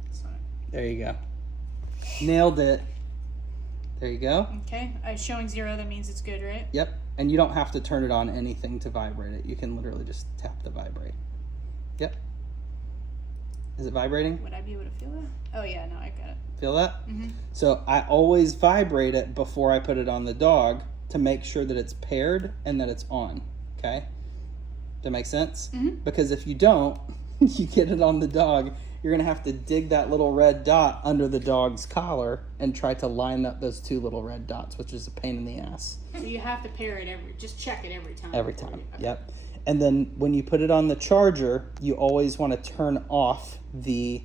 It's not. There you go. Nailed it. There you go. Okay. Showing 0, that means it's good, right? Yep. And you don't have to turn it on anything to vibrate it. You can literally just tap the vibrate. Yep. Is it vibrating? Would I be able to feel that? Oh, yeah, no, I got it. Feel that? Mm-hmm. So I always vibrate it before I put it on the dog to make sure that it's paired and that it's on. Okay? Does that make sense? Mm-hmm. Because if you don't, you get it on the dog, you're going to have to dig that little red dot under the dog's collar and try to line up those two little red dots, which is a pain in the ass. So you have to pair it just check it every time. Every before time. you- okay. Yep. And then when you put it on the charger, you always want to turn off the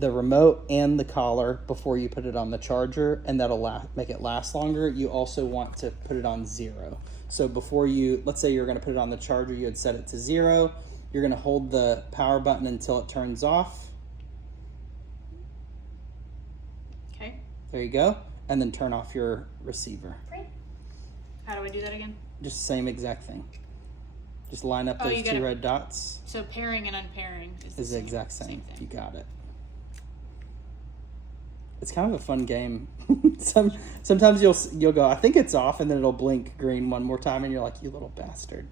remote and the collar before you put it on the charger, and that'll make it last longer. You also want to put it on 0. So before let's say you're going to put it on the charger, you had set it to 0. You're going to hold the power button until it turns off. Okay. There you go. And then turn off your receiver. How do I do that again? Just same exact thing. Just line up Oh, those you two gotta- red dots. So pairing and unpairing Is the exact same. You thing. got it. It's kind of a fun game. Sometimes you'll go, I think it's off, and then it'll blink green one more time, and you're like, you little bastard.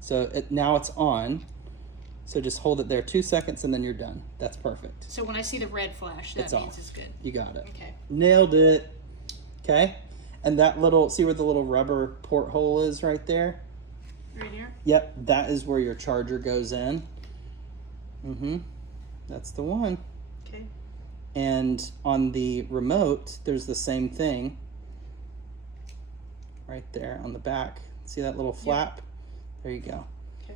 So now it's on. So just hold it there 2 seconds, and then you're done. That's perfect. So when I see the red flash, that It's means off. it's good. You got it. Okay. Nailed it. Okay. And that see where the little rubber porthole is right there? Right here? Yep, that is where your charger goes in. Mm-hmm. That's the one. Okay. And on the remote, there's the same thing. Right there on the back. See that little flap? There you go. Okay.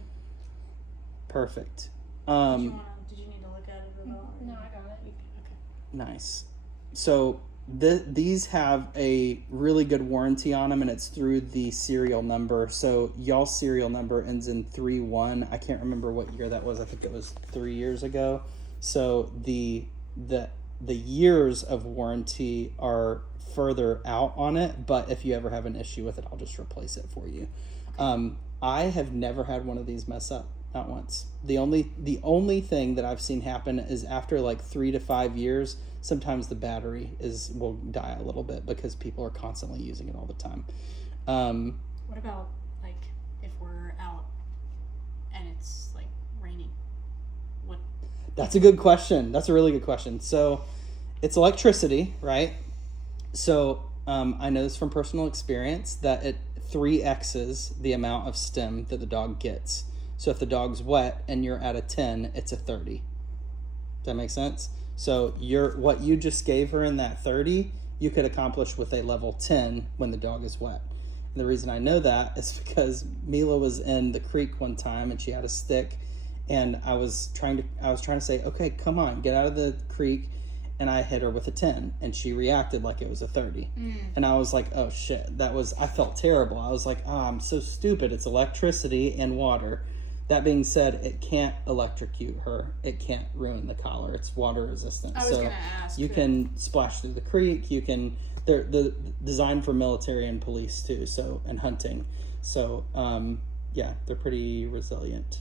Perfect. Did you need to look at it at all? No, I got it. Okay. Nice. So these have a really good warranty on them, and it's through the serial number. So y'all's serial number ends in 31. I can't remember what year that was. I think it was 3 years ago. So the years of warranty are further out on it, but if you ever have an issue with it, I'll just replace it for you. I have never had one of these mess up, not once. The only thing that I've seen happen is after like 3 to 5 years, sometimes the battery will die a little bit because people are constantly using it all the time. What about like if we're out and it's like raining? What? That's a good question. That's a really good question. So it's electricity, right? So I know this from personal experience that it 3x's the amount of stim that the dog gets. So if the dog's wet and you're at a 10, it's a 30. Does that make sense? So what you just gave her in that 30, you could accomplish with a level 10 when the dog is wet. And the reason I know that is because Mila was in the creek one time and she had a stick, and I was trying to say, okay, come on, get out of the creek. and I hit her with a 10, and she reacted like it was a 30. And I was like, oh shit, I felt terrible. I was like, oh, I'm so stupid. It's electricity and water. That being said, it can't electrocute her. It can't ruin the collar. It's water resistant. I was gonna ask. You can splash through the creek. You can. They're designed for military and police too. So and hunting. So yeah, they're pretty resilient.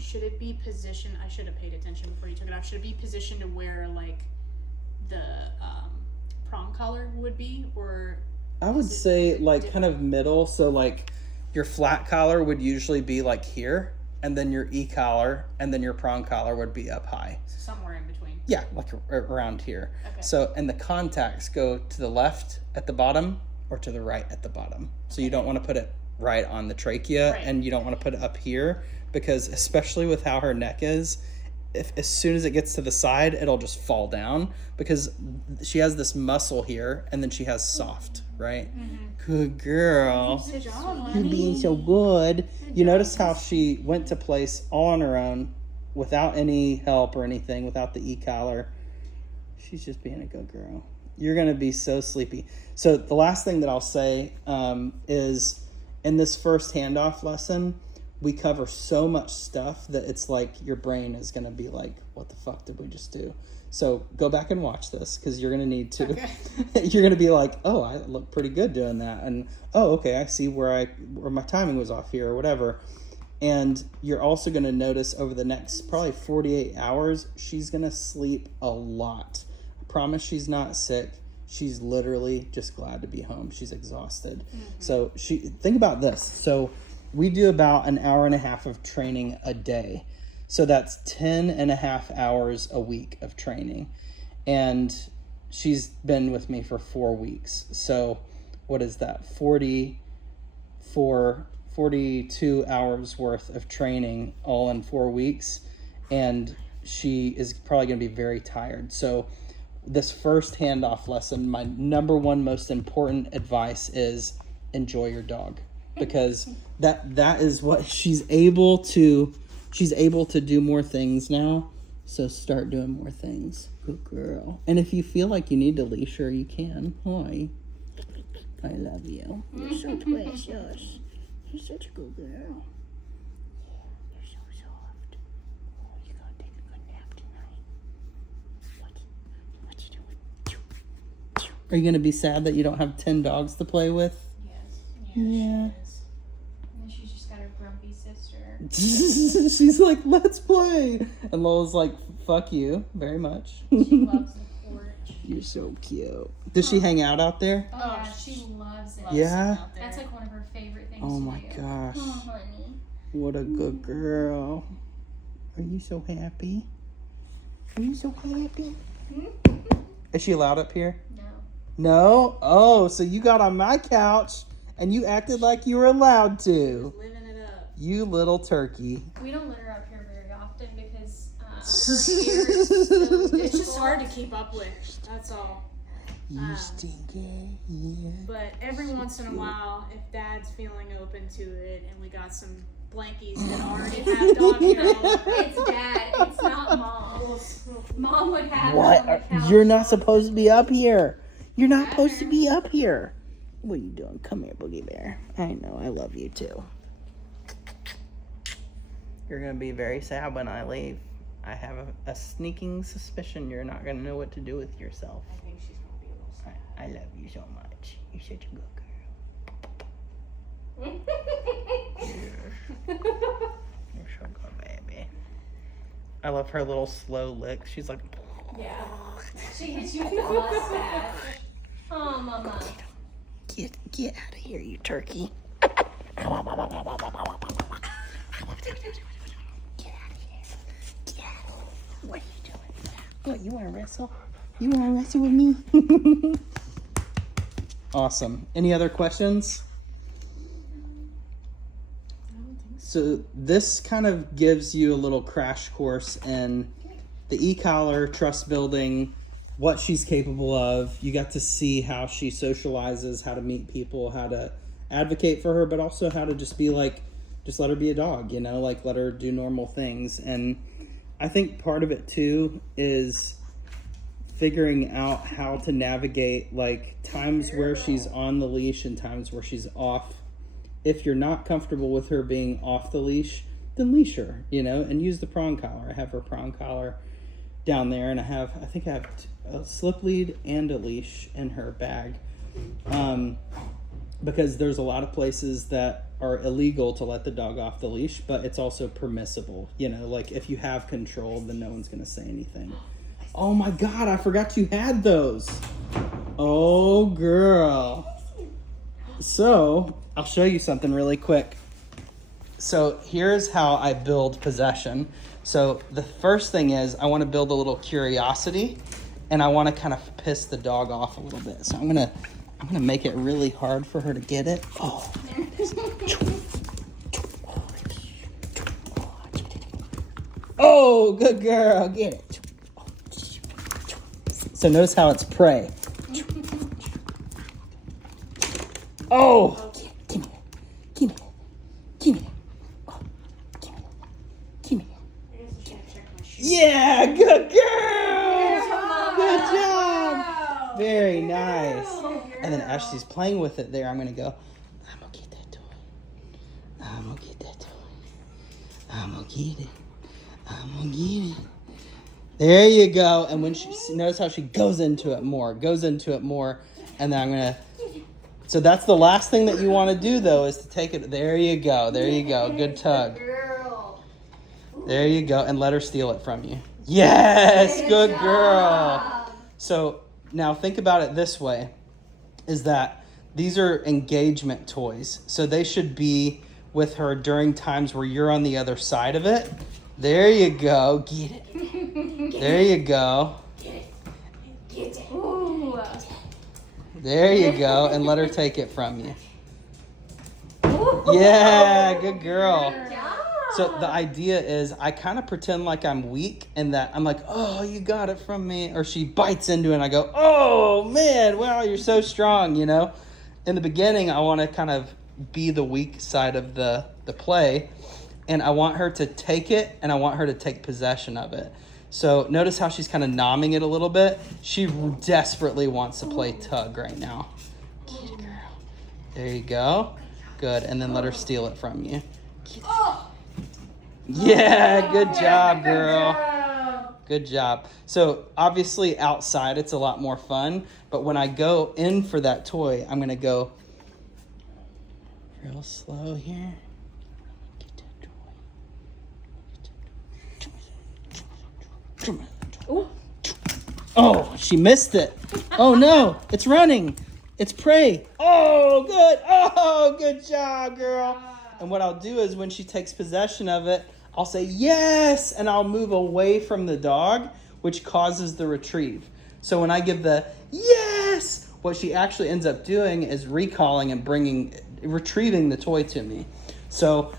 Should it be positioned? I should have paid attention before you took it off. Should it be positioned to where like the prong collar would be, or? I would say like kind of middle. So like your flat collar would usually be like here, and then your e-collar, and then your prong collar would be up high. So somewhere in between. Yeah, like around here. Okay. So, and the contacts go to the left at the bottom or to the right at the bottom. So you don't want to put it right on the trachea, Right. and you don't want to put it up here, because especially with how her neck is, if as soon as it gets to the side, it'll just fall down, because she has this muscle here, and then she has soft, right? Good girl. Good job, You're being so good. You notice how she went to place all on her own without any help or anything, without the e-collar. She's just being a good girl. You're going to be so sleepy. So the last thing that I'll say is in this first handoff lesson, we cover so much stuff that it's like your brain is going to be like, what the fuck did we just do? So go back and watch this, because you're going to need to. Okay. You're going to be like, oh, I look pretty good doing that. And, oh, okay, I see where my timing was off here or whatever. And you're also going to notice over the next probably 48 hours, she's going to sleep a lot. I promise she's not sick. She's literally just glad to be home. She's exhausted. So think about this. So we do about an hour and a half of training a day. So that's 10 and a half hours a week of training. And she's been with me for 4 weeks. So what is that? 42 hours worth of training all in 4 weeks. And she is probably going to be very tired. So this first handoff lesson, my number one most important advice is enjoy your dog, because that is what she's able to do more things now. So start doing more things. Good girl. And if you feel like you need to leash her, you can. Hi. I love you. You're so precious. You're such a good girl. You're so soft. Oh, you gotta take a good nap tonight. What you doing? Are you gonna be sad that you don't have 10 dogs to play with? Yes. Yeah. She is. And then she's just got her grumpy sister. She's like, let's play. And Lola's like, fuck you very much. She loves the porch. You're so cute. Does she hang out there? Oh, yeah, she loves it. Yeah? That's like one of her favorite things Oh to my do. gosh. Oh, honey. What a good girl. Are you so happy? Are you so happy? Is she allowed up here? No. No? Oh, so you got on my couch and you acted like you were allowed to. Living it up. You little turkey. We don't let her up here very often because It's just hard to keep up with. That's all. You stinky. Yeah. But every once in a while, if Dad's feeling open to it, and we got some blankies that already have dog hair all over it. It's Dad. It's not Mom. Mom would have it What? on the couch. You're not supposed to be up here. You're not supposed to be up here. What are you doing? Come here, Boogie Bear. I know, I love you too. You're going to be very sad when I leave. I have a sneaking suspicion you're not going to know what to do with yourself. I think she's gonna be a little sad. I love you so much. You're such a good girl. You're so good, baby. I love her little slow lick. She's like, Yeah. She hits you with the mustache. Oh, Mama. get out of here, you turkey. Get out of here. Get out. What are you doing? What, you want to wrestle? You want to wrestle with me? Awesome. Any other questions? So this kind of gives you a little crash course in the e-collar, trust building, what she's capable of. You got to see how she socializes, how to meet people, how to advocate for her, but also how to just be like, just let her be a dog, you know, like let her do normal things. And I think part of it too is figuring out how to navigate like times where she's on the leash and times where she's off. If you're not comfortable with her being off the leash, then leash her, and use the prong collar. I have her prong collar down there, and I think I have a slip lead and a leash in her bag, because there's a lot of places that are illegal to let the dog off the leash, but it's also permissible. Like if you have control, then no one's gonna say anything. Oh my God, I forgot you had those. Oh girl. So I'll show you something really quick. So here's how I build possession. So the first thing is I want to build a little curiosity, and I want to kind of piss the dog off a little bit. So I'm gonna make it really hard for her to get it. Oh, there it is. Oh, good girl, get it. So notice how it's prey. Oh, give me it. Oh, give me it. Yeah, good girl. Good job. Very nice. And then as she's playing with it there, I'm going to go, I'm going to get that toy. I'm going to get that toy. I'm going to get it. I'm going to get it. There you go. And when she, notice how she goes into it more. And then I'm going to, so that's the last thing that you want to do, though, is to take it. There you go. Good tug. There you go. And let her steal it from you. Yes, good girl. So now think about it this way, is that these are engagement toys. So they should be with her during times where you're on the other side of it. There you go. Get it. There you go. Get it. Ooh. There you go. And let her take it from you. Yeah, good girl. So the idea is I kind of pretend like I'm weak and that I'm like, oh, you got it from me. Or she bites into it and I go, oh, man, wow, you're so strong, In the beginning, I want to kind of be the weak side of the play. And I want her to take it and I want her to take possession of it. So notice how she's kind of nomming it a little bit. She desperately wants to play tug right now. Get it, girl. There you go. Good. And then let her steal it from you. Yeah, good job, girl. Good job. So obviously outside it's a lot more fun, but when I go in for that toy, I'm going to go real slow here. Oh, she missed it. Oh no, it's running. It's prey. Oh, good. Oh, good job, girl. And what I'll do is when she takes possession of it, I'll say yes, and I'll move away from the dog, which causes the retrieve. So when I give the yes, what she actually ends up doing is recalling and retrieving the toy to me. So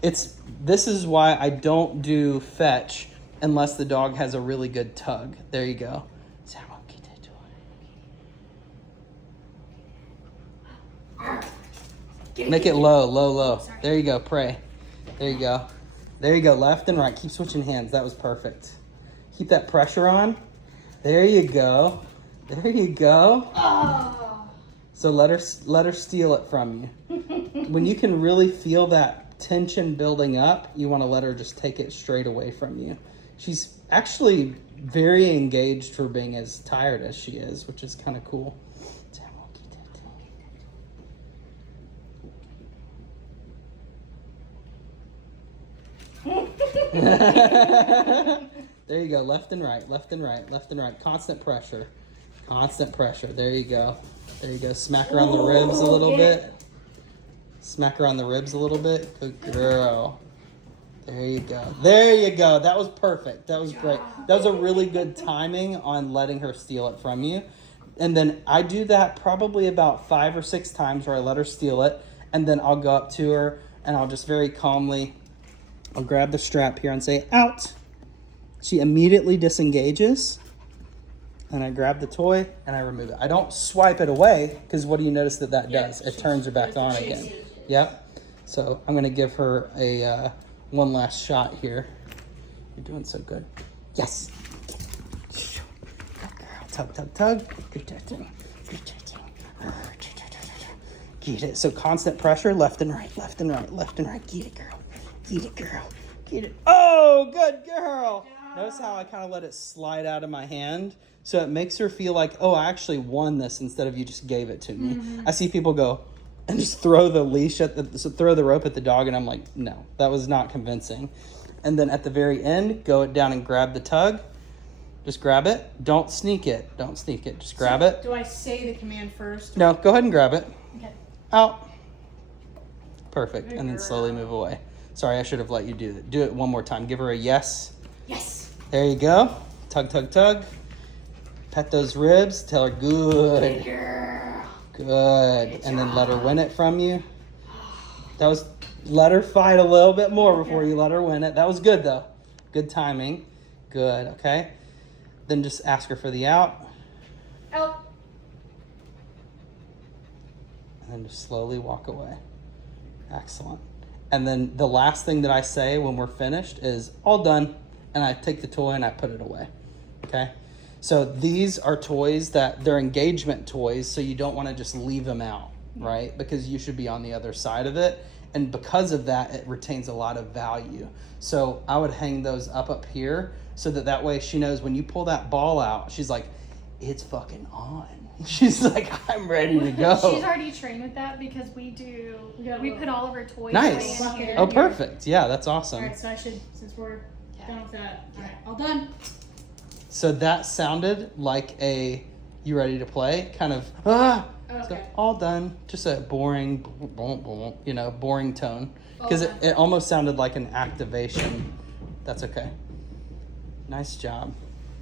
this is why I don't do fetch unless the dog has a really good tug. There you go. So I'm gonna get that toy. Make it low. There you go, prey. There you go, left and right. Keep switching hands. That was perfect. Keep that pressure on. There you go. So let her steal it from you. When you can really feel that tension building up, you want to let her just take it straight away from you. She's actually very engaged for being as tired as she is, which is kind of cool. There you go, left and right. Constant pressure. There you go. Smack her on the ribs a little bit. Good girl. There you go. That was perfect. That was great. That was a really good timing on letting her steal it from you. And then I do that probably about 5 or 6 times where I let her steal it. And then I'll go up to her and I'll just very calmly, I'll grab the strap here and say, out. She immediately disengages. And I grab the toy and I remove it. I don't swipe it away because what do you notice that does? It turns her back on again. Yep. So I'm going to give her a one last shot here. You're doing so good. Yes. Good girl. Tug, tug, tug. Good touching. Good touching. Get it. So constant pressure, left and right, left and right, left and right. Get it, girl. Get it, girl. Get it. Oh, good girl. Notice how I kind of let it slide out of my hand. So it makes her feel like, oh, I actually won this instead of you just gave it to me. I see people go and just throw the leash throw the rope at the dog, and I'm like, no, that was not convincing. And then at the very end, go down and grab the tug. Just grab it. Don't sneak it. Don't sneak it. Just grab it. Do I say the command first? No, go ahead and grab it. Okay. Out. Perfect. And then slowly move away. Sorry, I should have let you do it. Do it one more time. Give her a yes. Yes. There you go. Tug, tug, tug. Pet those ribs. Tell her good. Good. And then let her win it from you. Let her fight a little bit more before you let her win it. That was good though. Good timing. Good. Okay. Then just ask her for the out. Out. And then just slowly walk away. Excellent. And then the last thing that I say when we're finished is all done. And I take the toy and I put it away. Okay. So these are toys that they're engagement toys. So you don't want to just leave them out, right? Because you should be on the other side of it. And because of that, it retains a lot of value. So I would hang those up here so that way she knows when you pull that ball out, she's like, it's fucking on. She's like, I'm ready to go. She's already trained with that because we put all of her toys Nice. away in here. Oh, perfect. Yeah, that's awesome. All right, so I should, since we're done with that, all right, all done. So that sounded like you ready to play? Kind of, Okay. So all done. Just a boring, boring tone. Because it almost sounded like an activation. That's okay. Nice job.